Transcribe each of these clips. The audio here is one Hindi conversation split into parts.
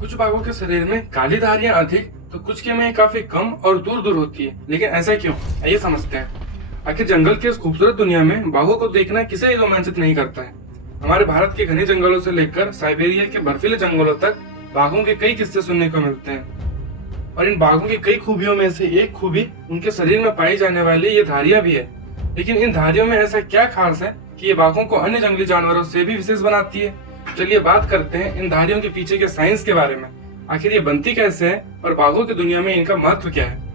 कुछ बाघों के शरीर में काली धारियां अधिक तो कुछ के में काफी कम और दूर दूर होती है, लेकिन ऐसा क्यों, आइए समझते हैं। आखिर जंगल की इस खूबसूरत दुनिया में बाघों को देखना किसे ही रोमांचित नहीं करता है। हमारे भारत के घने जंगलों से लेकर साइबेरिया के बर्फीले जंगलों तक बाघों के कई किस्से सुनने को मिलते हैं और इन बाघों की कई खूबियों में से एक खूबी उनके शरीर में पाई जाने वाली ये धारियां भी है। लेकिन इन धारियों में ऐसा क्या खास है कि ये बाघों को अन्य जंगली जानवरों से भी विशेष बनाती है। चलिए बात करते हैं इन धारियों के पीछे के साइंस के बारे में। आखिर ये बनती कैसे है और बाघों की दुनिया में इनका महत्व क्या है।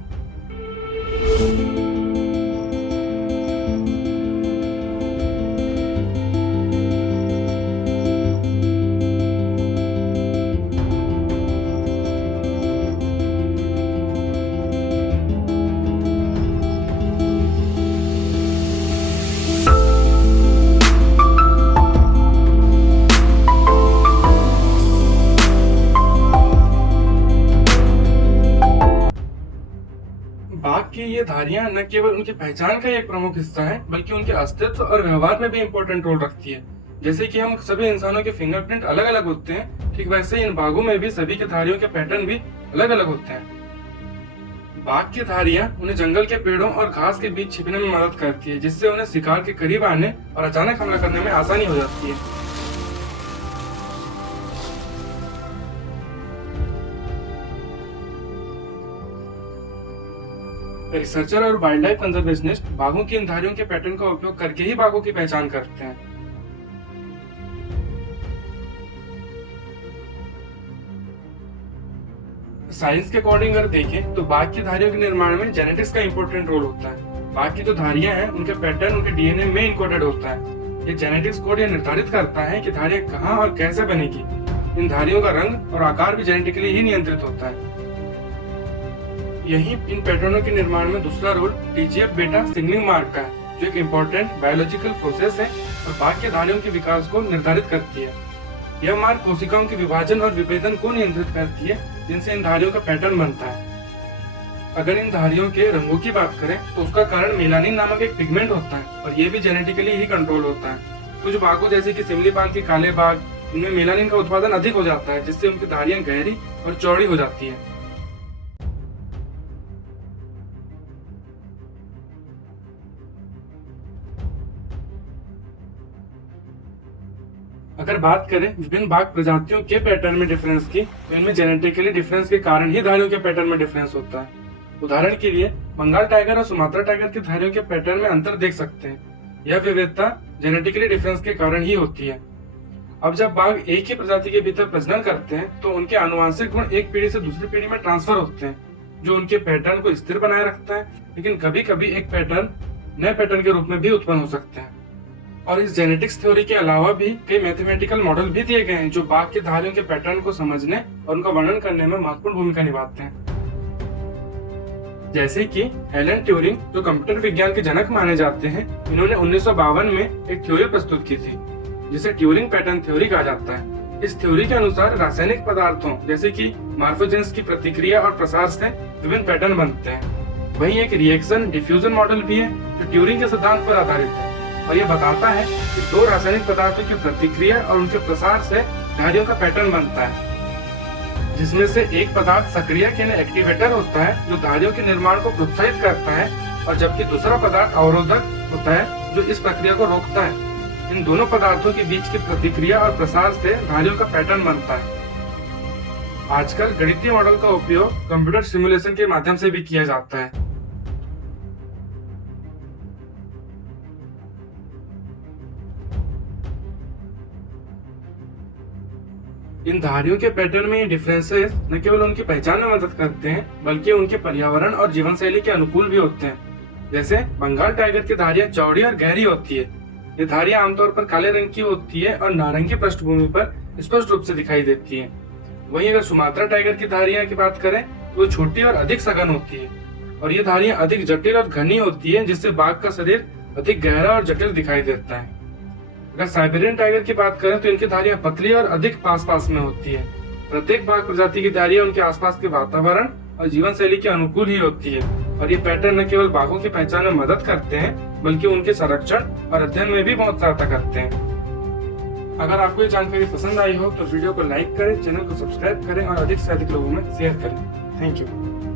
बाघ की ये धारियां न केवल उनकी पहचान का एक प्रमुख हिस्सा है, बल्कि उनके अस्तित्व और व्यवहार में भी इम्पोर्टेंट रोल रखती है। जैसे कि हम सभी इंसानों के फिंगरप्रिंट अलग अलग होते हैं, ठीक वैसे ही इन बाघों में भी सभी के धारियों के पैटर्न भी अलग अलग होते हैं। बाघ की धारियां उन्हें जंगल के पेड़ों और घास के बीच छिपने में मदद करती है, जिससे उन्हें शिकार के करीब आने और अचानक हमला करने में आसानी हो जाती है। रिसर्चर और वाइल्ड लाइफ कंजर्वेशनिस्ट बाघों की इन धारियों के पैटर्न का उपयोग करके ही बाघों की पहचान करते हैं। साइंस के अकॉर्डिंग अगर देखें तो बाघ की धारियों के निर्माण में जेनेटिक्स का इंपॉर्टेंट रोल होता है। बाघ की जो धारियां हैं उनके पैटर्न उनके डीएनए में इनकोडेड होता है। ये जेनेटिक्स कोड ये निर्धारित करता है कि धारियां कहाँ और कैसे बनेगी। इन धारियों का रंग और आकार भी जेनेटिकली ही नियंत्रित होता है। यही इन पैटर्नों के निर्माण में दूसरा रोल टीजीएफ बेटा सिग्नलिंग मार्ग का है, जो एक इम्पोर्टेंट बायोलॉजिकल प्रोसेस है और बाघ के धारियों के विकास को निर्धारित करती है। यह मार्ग कोशिकाओं के विभाजन और विभेदन को नियंत्रित करती है, जिनसे इन धारियों का पैटर्न बनता है। अगर इन धारियों के रंगों की बात करें तो उसका कारण मेलानिन नामक एक पिगमेंट होता है और ये भी जेनेटिकली ही कंट्रोल होता है। कुछ बाघों जैसे कि सिमलीपाल के काले बाघ, इनमें मेलानिन का उत्पादन अधिक हो जाता है, जिससे उनकी धारियां गहरी और चौड़ी हो जाती है। अगर बात करें विभिन्न बाघ प्रजातियों के पैटर्न में डिफरेंस की, तो इनमें जेनेटिकली डिफरेंस के कारण ही धारियों के पैटर्न में डिफरेंस होता है। उदाहरण के लिए बंगाल टाइगर और सुमात्रा टाइगर की धारियों के पैटर्न में अंतर देख सकते हैं। यह विविधता जेनेटिकली डिफरेंस के कारण ही होती है। अब जब बाघ एक ही प्रजाति के भीतर प्रजनन करते हैं तो उनके आनुवांशिक गुण एक पीढ़ी से दूसरी पीढ़ी में ट्रांसफर होते हैं, जो उनके पैटर्न को स्थिर बनाए रखता है। लेकिन कभी कभी एक पैटर्न नए पैटर्न के रूप में भी उत्पन्न हो सकते हैं। और इस जेनेटिक्स थ्योरी के अलावा भी कई मैथमेटिकल मॉडल भी दिए गए हैं, जो बाघ की धारियों के पैटर्न को समझने और उनका वर्णन करने में महत्वपूर्ण भूमिका निभाते हैं। जैसे कि एलन ट्यूरिंग, जो कंप्यूटर विज्ञान के जनक माने जाते हैं, इन्होंने 1952 में एक थ्योरी प्रस्तुत की थी, जिसे ट्यूरिंग पैटर्न थ्योरी कहा जाता है। इस थ्योरी के अनुसार रासायनिक पदार्थों जैसे कि मॉर्फोजेंस की प्रतिक्रिया और प्रसार से विभिन्न पैटर्न बनते हैं। वहीं एक रिएक्शन डिफ्यूजन मॉडल भी है, जो ट्यूरिंग के सिद्धांत पर आधारित है और यह बताता है कि दो रासायनिक पदार्थों की प्रतिक्रिया और उनके प्रसार से धारियों का पैटर्न बनता है, जिसमें से एक पदार्थ सक्रियक यानी एक्टिवेटर होता है, जो धारियों के निर्माण को प्रोत्साहित करता है, और जबकि दूसरा पदार्थ अवरोधक होता है, जो इस प्रक्रिया को रोकता है। इन दोनों पदार्थों के बीच की प्रतिक्रिया और प्रसार से धारियों का पैटर्न बनता है। आजकल गणितीय मॉडल का उपयोग कंप्यूटर सिमुलेशन के माध्यम से भी किया जाता है। इन धारियों के पैटर्न में डिफरेंसेस न केवल उनकी पहचान में मदद करते हैं, बल्कि उनके पर्यावरण और जीवन शैली के अनुकूल भी होते हैं। जैसे बंगाल टाइगर की धारियां चौड़ी और गहरी होती है। ये धारियां आमतौर पर काले रंग की होती है और नारंगी पृष्ठभूमि पर स्पष्ट रूप से दिखाई देती है। वहीं अगर सुमात्रा टाइगर की धारियां की बात करें तो वो छोटी और अधिक सघन होती है और ये धारियां अधिक जटिल और घनी होती है, जिससे बाघ का शरीर अधिक गहरा और जटिल दिखाई देता है। अगर साइबेरियन टाइगर की बात करें तो इनकी धारियां पतली और अधिक पास पास में होती है। प्रत्येक बाघ प्रजाति की धारियां उनके आसपास के वातावरण और जीवन शैली के अनुकूल ही होती है और ये पैटर्न न केवल बाघों की पहचान में मदद करते हैं, बल्कि उनके संरक्षण और अध्ययन में भी बहुत सहायता करते हैं। अगर आपको ये जानकारी पसंद आई हो तो वीडियो को लाइक करें, चैनल को सब्सक्राइब करें और अधिक से अधिक लोगों में शेयर करें। Thank you.